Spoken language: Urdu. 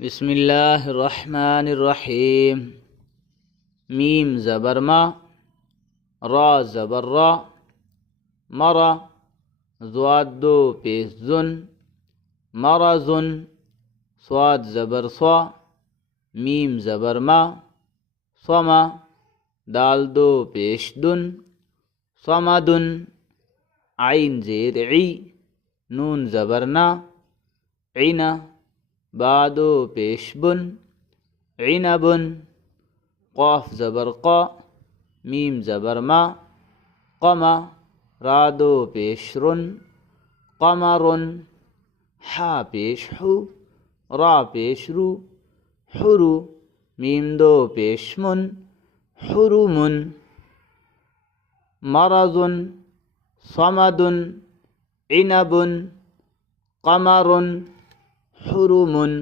بسم اللہ الرحمن الرحیم میم زبر ما، را زبر را، مرا زواد دو پیش زن، مرزن صاد زبر صا، میم زبر ما، صما دال دو پیش دن، صمدن عین زیر عی، نون زبر نا، عنا بعدو پیش بن، عنبن قاف زبر قا، میم زبر ما، قما رادو پیش رن، قمرن حا پیش حو، را پیش رو، حرو میم دو پیش من، حرمن مرضن صمدن عنبن قمرن حرمن